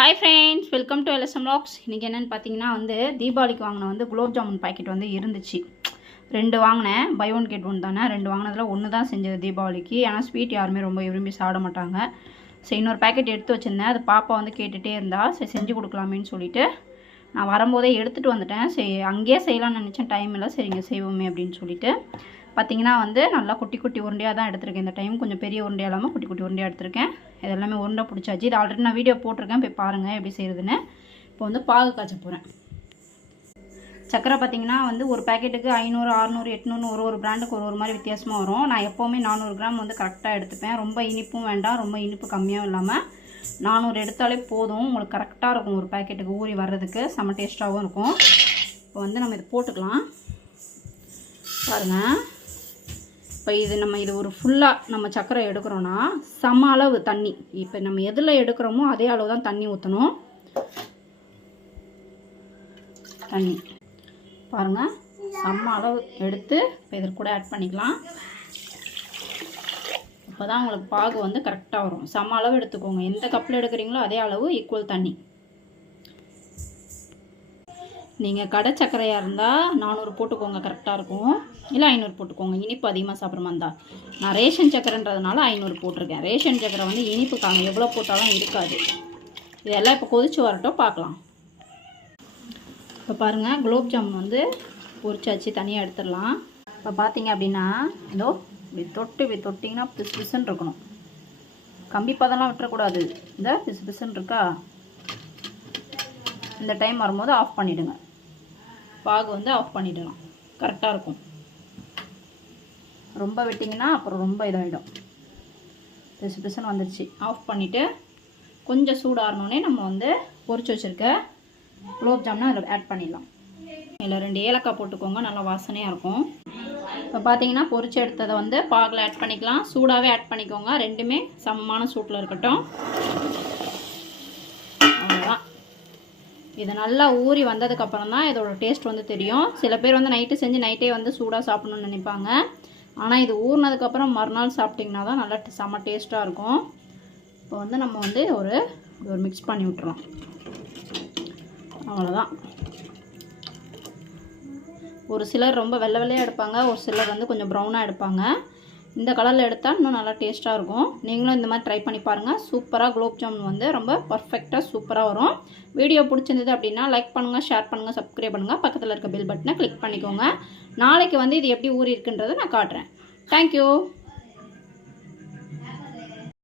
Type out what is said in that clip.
Hi friends, welcome to LSM Vlogs. இன்னைக்கு என்னன்னு பார்த்தீங்கன்னா தீபாவளிக்கு வாங்கின குலோப் ஜாமுன் பாக்கெட் இருந்துச்சு. ரெண்டு வாங்கினேன், பை ஒன் கெட் ஒன் தானே. ரெண்டு வாங்கினதில் ஒன்று தான் செஞ்சது தீபாவளிக்கு. ஏன்னா ஸ்வீட் யாருமே ரொம்ப விரும்பி சாப்பிட மாட்டாங்க. சரி, இன்னொரு பேக்கெட் எடுத்து வச்சுருந்தேன். அது பாப்பா கேட்டுகிட்டே இருந்தா, சரி செஞ்சு கொடுக்கலாமேன்னு சொல்லிட்டு நான் வரும்போதே எடுத்துகிட்டு வந்துட்டேன். சரி அங்கேயே செய்யலாம்னு நினச்சேன், டைம் இல்லை, சரி இங்கே செய்வோமே அப்படின்னு சொல்லிட்டு. பார்த்திங்கன்னா நல்லா குட்டி குட்டி உருண்டையாக தான் எடுத்திருக்கேன். இந்த டைம் கொஞ்சம் பெரிய உருண்டையாக இல்லாமல் குட்டி குட்டி உருண்டையாக எடுத்திருக்கேன். இது எல்லாமே உருண்டை பிடிச்சாச்சு. இது ஆல்ரெடி நான் வீடியோ போட்டிருக்கேன், போய் பாருங்கள் எப்படி செய்கிறதுன்னு. இப்போ பாகு காய்ச்ச போகிறேன். சக்கரை பார்த்திங்கன்னா ஒரு பேக்கெட்டுக்கு 500, 600, 800 ஒரு பிராண்டுக்கு ஒரு மாதிரி வித்தியாசமாக வரும். நான் எப்போவுமே 400 கிராம் கரெக்டாக எடுத்துப்பேன். ரொம்ப இனிப்பும் வேண்டாம், ரொம்ப இனிப்பு கம்மியாகவும் இல்லாமல் 400 எடுத்தாலே போதும். உங்களுக்கு கரெக்டாக இருக்கும் ஒரு பேக்கெட்டுக்கு ஊறி வர்றதுக்கு. செம்ம டேஸ்ட்டாகவும் இருக்கும். இப்போ நம்ம இதை போட்டுக்கலாம் பாருங்கள். இப்போ இது ஒரு ஃபுல்லாக நம்ம சக்கரை எடுக்கிறோன்னா சம அளவு தண்ணி. இப்போ நம்ம எதில் எடுக்கிறோமோ அதே அளவு தான் தண்ணி ஊற்றணும். தண்ணி பாருங்கள், சம அளவு எடுத்து இப்போ இதில் கூட ஆட் பண்ணிக்கலாம். அப்போ தான் உங்களுக்கு பாகு கரெக்டாக வரும். சம அளவு எடுத்துக்கோங்க. எந்த கப்பில் எடுக்கிறீங்களோ அதே அளவு ஈக்குவல் தண்ணி. நீங்கள் கடை சர்க்கரையாக இருந்தால் 400 போட்டுக்கோங்க, கரெக்டாக இருக்கும். இல்லை 500 போட்டுக்கோங்க, இனிப்பு அதிகமாக சாப்பிட்ற மாதிரி இருந்தால். நான் ரேஷன் சர்க்கரைன்றதுனால 500 போட்டிருக்கேன். ரேஷன் சர்க்கரை இனிப்பு எவ்வளோ போட்டாலும் இருக்காது. இதெல்லாம் இப்போ கொதிச்சு வரட்டும், பார்க்கலாம். இப்போ பாருங்கள், குலோப் ஜாமுன் பொரிச்சாச்சு, தனியாக எடுத்துடலாம். இப்போ பார்த்தீங்க அப்படின்னா இப்படி தொட்டிங்கன்னா பிசு பிசுன்னு இருக்கணும். கம்பி பதெல்லாம் விட்டுறக்கூடாது. இந்த பிசு பிசுன்னு இருக்கா, இந்த டைம் வரும்போது ஆஃப் பண்ணிவிடுங்க. பாகு ஆஃப் பண்ணிடலாம், கரெக்டாக இருக்கும். ரொம்ப விட்டிங்கன்னா அப்புறம் ரொம்ப இதாகிடும். பிசு பிசுன்னு வந்துடுச்சு. ஆஃப் பண்ணிவிட்டு கொஞ்சம் சூடாகணுன்னே நம்ம பொரிச்சு வச்சுருக்க குலோப் ஜாமுனை அதில் ஆட் பண்ணிடலாம். இதில் 2 ஏலக்காய் போட்டுக்கோங்க, நல்லா வாசனையாக இருக்கும். இப்போ பார்த்தீங்கன்னா பொரிச்சு எடுத்ததை பாகில் ஆட் பண்ணிக்கலாம். சூடாகவே ஆட் பண்ணிக்கோங்க, ரெண்டுமே சமமான சூட்டில் இருக்கட்டும். அவ்வளோதான். இது நல்லா ஊறி வந்ததுக்கப்புறம் தான் இதோட டேஸ்ட் தெரியும். சில பேர் நைட்டு செஞ்சு நைட்டே சூடாக சாப்பிட்ணுன்னு நினைப்பாங்க. ஆனால் இது ஊறினதுக்கப்புறம் மறுநாள் சாப்பிட்டிங்கன்னா தான் நல்லா செம்ம டேஸ்ட்டாக இருக்கும். இப்போ நம்ம ஒரு மிக்ஸ் பண்ணி விட்டுறோம். அவ்வளோதான். ஒரு சிலர் ரொம்ப வெள்ளை வெள்ளையாக எடுப்பாங்க, ஒரு சிலர் கொஞ்சம் ப்ரௌனாக எடுப்பாங்க. இந்த கலரில் எடுத்தால் இன்னும் நல்லா டேஸ்ட்டாக இருக்கும். நீங்களும் இந்த மாதிரி ட்ரை பண்ணி பாருங்கள். சூப்பராக குலோப் ஜாமுன் ரொம்ப பர்ஃபெக்டாக சூப்பராக வரும். வீடியோ பிடிச்சிருந்தது அப்படின்னா லைக் பண்ணுங்கள், ஷேர் பண்ணுங்கள், சப்ஸ்கிரைப் பண்ணுங்கள். பக்கத்தில் இருக்க பெல் பட்டனை கிளிக் பண்ணிக்கோங்க. நாளைக்கு இது எப்படி ஊறி இருக்குன்றதை நான் காட்டுறேன். தேங்க்யூ.